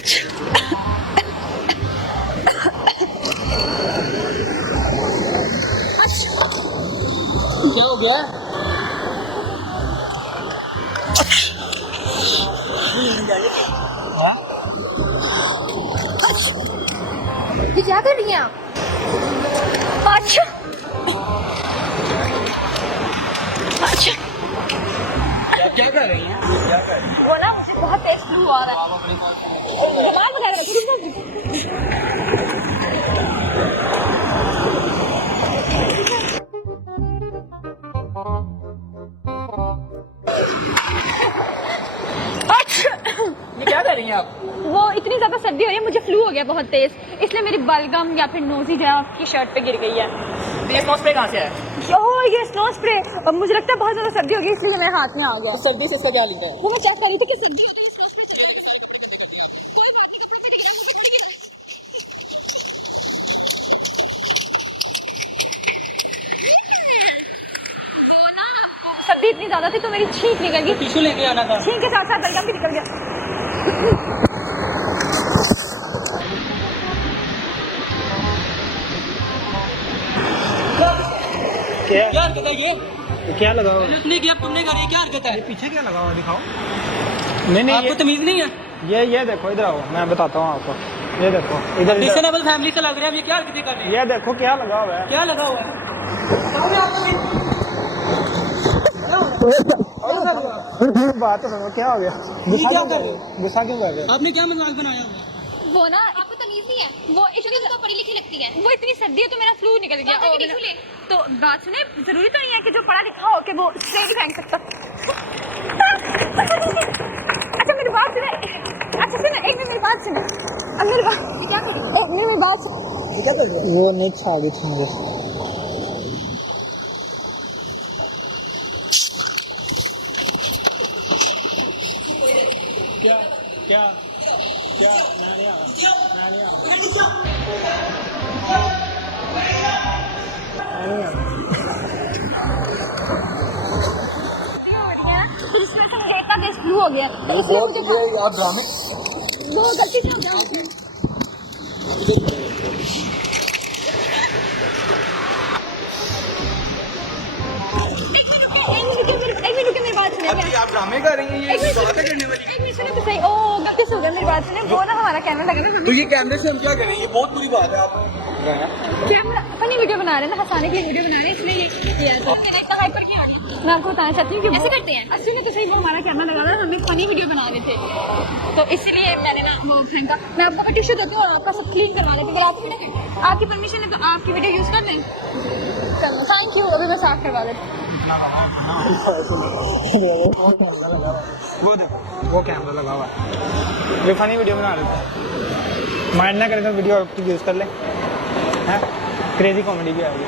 क्या हो गया? ये क्या कर रही हैं आप? अच्छा अच्छा क्या कर रही हैं? वो ना मुझे बहुत तेज फ्लू आ रहा है। रुमाल वगैरह रखो। ये क्या कर रही हैं आप? वो इतनी ज्यादा सर्दी हो रही है, मुझे फ्लू हो गया बहुत तेज, इसलिए मेरी बलगम या फिर नोजी जो है आपकी शर्ट पे गिर गई है। ये स्नो स्प्रे कहाँ से है? ओह ये स्नो स्प्रे, अब मुझे लगता है बहुत ज्यादा सर्दी हो गई इसलिए मेरे हाथ में आ गया। सर्दी से इसका क्या लिखा है? वो मैं चेक कर रही थी कि सर्दी सर्दी इतनी ज्यादा थी तो मेरी छींक निकल गई। टिश्यू लेके आना था। छींक के साथ साथ बलगम भी निकल गया। क्या हरकत है ये? क्या लगा हुआ? मैंने किया, तुमने करी, क्या हरकत है? पीछे क्या लगा हुआ दिखाओ। नहीं आपको तमीज नहीं है? ये देखो इधर आओ, मैं बताता हूँ आपको। ये देखो इधर डिसनेबल फैमिली से लग रहे हैं, ये क्या हरकतें कर रहे हैं? ये देखो क्या लगा हुआ है। क्या लगा हुआ है? बात सुनो, क्या हो गया? क्या कर रहे हो? गुस्सा क्यों कर रहे हो? आपने क्या मजाक बनाया हुआ है? वो ना आपको तमीज नहीं है, वो इतनी तो पढ़ी लिखी लगती है, वो इतनी सर्दी है तो मेरा फ्लू निकल गया। तो बात सुने, जरूरी तो नहीं है कि जो पढ़ा लिखा हो कि वो स्प्रे भी फेंक सकता। अच्छा मेरी बात सुने, अच्छा सुने, एक मिनट मेरी बात सुने। अब मेरी बात क्या कर रही है? एक मिनट मेरी बात सुन। क्या कर रहे हो? वो नहीं छा गई थी मुझे। क्या क्या क्या नारिया नारिया इसमें से मुझे इतना तेज फ्लू हो गया तो इसलिए मुझे आप ड्रामे वो गलती से हो गया। एक मिनट रुकिए, मेरी बात सुनिए। आप ड्रामे कर रही हैं, ये एक मिनट सुनो तो सही। ओ गलती से हो गया, मेरी बात सुनिए। वो ना हमारा कैमरा लगा ना, तो ये कैमरे से हम क्या करें? ये बहुत बुरी बात है। आप कैमरा फनी वीडियो बना रहे हैं ना, हंसाने के लिए वीडियो बना रहे हैं, इसलिए ये किया था। इतना हाइपर क्यों हो गया? मैं आपको बताना चाहती हूँ कि ऐसे करते हैं। सुनिए तो सही, वो हमारा कैमरा लगा रहा है, हमें फनी वीडियो बना रहे थे तो इसीलिए मैंने ना वो फेंका। मैं आपको टिश्यू देती हूँ और आपका सब क्लीन करवा लेती हूँ। अगर आपकी परमिशन है तो आपकी वीडियो यूज कर लें। चलो थैंक यू, अभी मैं साफ करवा लेती हूँ। वो देखो वो कैमरा लगा हुआ है, ये फनी वीडियो बना रहे थे। माइंड ना करें तो वीडियो यूज कर ले, हैं क्रेजी कॉमेडी भी आ गई।